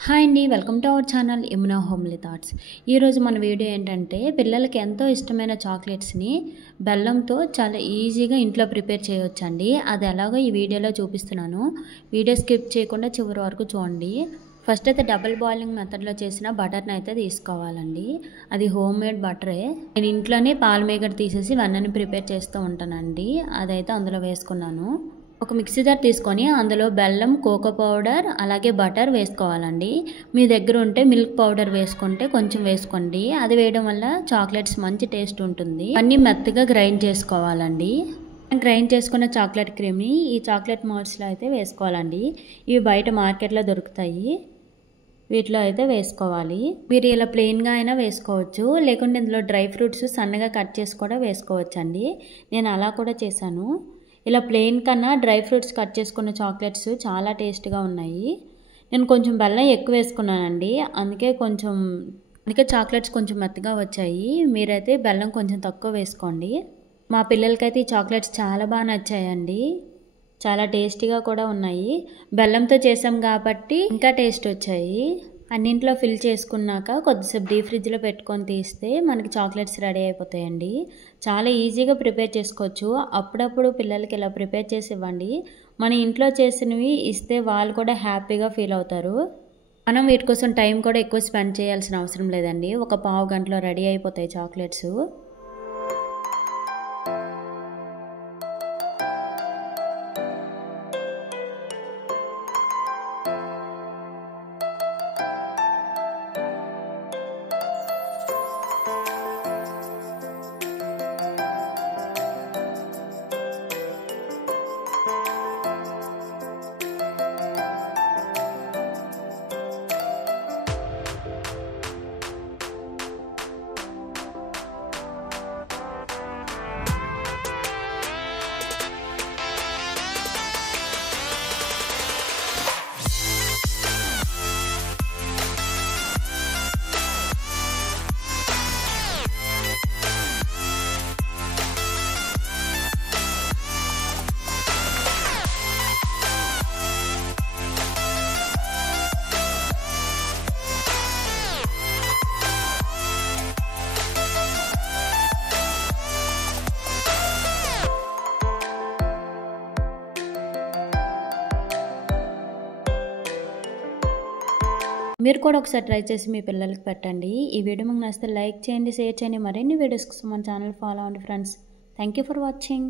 Hi అండి, welcome to our channel Yamuna homely thoughts. ఈరోజు మన వీడియో ఏంటంటే పిల్లలకి ఎంతో ఇష్టమైన చాక్లెట్స్ని బెల్లంతో చాలా ఈజీగా ఇంట్లో ప్రిపేర్ చేయవచ్చండి. అది ఎలాగో ఈ వీడియోలో చూపిస్తున్నాను. వీడియో స్కిప్ చేయకుండా చివరి వరకు చూడండి. ఫస్ట్ అయితే డబుల్ బాయిలింగ్ మెథడ్లో చేసిన బటర్ని అయితే తీసుకోవాలండి. అది హోమ్ మేడ్ బటరే. నేను ఇంట్లోనే పాల మేగడ తీసేసి వెన్నని ప్రిపేర్ చేస్తూ ఉంటానండి. అదైతే అందులో వేసుకున్నాను. ఒక మిక్సీ జార్ తీసుకొని అందులో బెల్లం, కోకో పౌడర్, అలాగే బటర్ వేసుకోవాలండి. మీ దగ్గర ఉంటే మిల్క్ పౌడర్ వేసుకుంటే కొంచెం వేసుకోండి. అది వేయడం వల్ల చాక్లెట్స్ మంచి టేస్ట్ ఉంటుంది. అన్నీ మెత్తగా గ్రైండ్ చేసుకోవాలండి. గ్రైండ్ చేసుకున్న చాక్లెట్ క్రీమ్ని ఈ చాక్లెట్ మౌల్డ్స్లో అయితే వేసుకోవాలండి. ఇవి బయట మార్కెట్లో దొరుకుతాయి. వీటిలో అయితే వేసుకోవాలి. మీరు ఇలా ప్లెయిన్గా అయినా వేసుకోవచ్చు, లేకుంటే ఇందులో డ్రై ఫ్రూట్స్ సన్నగా కట్ చేసి కూడా వేసుకోవచ్చండి. నేను అలా కూడా చేశాను. ఇలా ప్లెయిన్ కన్నా డ్రై ఫ్రూట్స్ కట్ చేసుకున్న చాక్లెట్స్ చాలా టేస్ట్గా ఉన్నాయి. నేను కొంచెం బెల్లం ఎక్కువ వేసుకున్నానండి, అందుకే చాక్లెట్స్ కొంచెం మెత్తగా వచ్చాయి. మీరైతే బెల్లం కొంచెం తక్కువ వేసుకోండి. మా పిల్లలకైతే ఈ చాక్లెట్స్ చాలా బాగా నచ్చాయండి. చాలా టేస్టీగా కూడా ఉన్నాయి. బెల్లంతో చేసాం కాబట్టి ఇంకా టేస్ట్ వచ్చాయి. అన్నింట్లో ఫిల్ చేసుకున్నాక కొద్దిసేపు డీప్ ఫ్రిడ్జ్లో పెట్టుకొని తీస్తే మనకి చాక్లెట్స్ రెడీ అయిపోతాయండి. చాలా ఈజీగా ప్రిపేర్ చేసుకోవచ్చు. అప్పుడప్పుడు పిల్లలకి ఇలా ప్రిపేర్ చేసి ఇవ్వండి. మన ఇంట్లో చేసినవి ఇస్తే వాళ్ళు కూడా హ్యాపీగా ఫీల్ అవుతారు. మనం వీటి కోసం టైం కూడా ఎక్కువ స్పెండ్ చేయాల్సిన అవసరం లేదండి. ఒక పావు గంటలో రెడీ అయిపోతాయి చాక్లెట్స్. మీరు కూడా ఒకసారి ట్రై చేసి మీ పిల్లలకి పెట్టండి. ఈ వీడియో మీకు నచ్చితే లైక్ చేయండి, షేర్ చేయండి. మరిన్ని వీడియోస్ కోసం మన ఛానల్ ఫాలో అవ్వండి friends. Thank you for watching.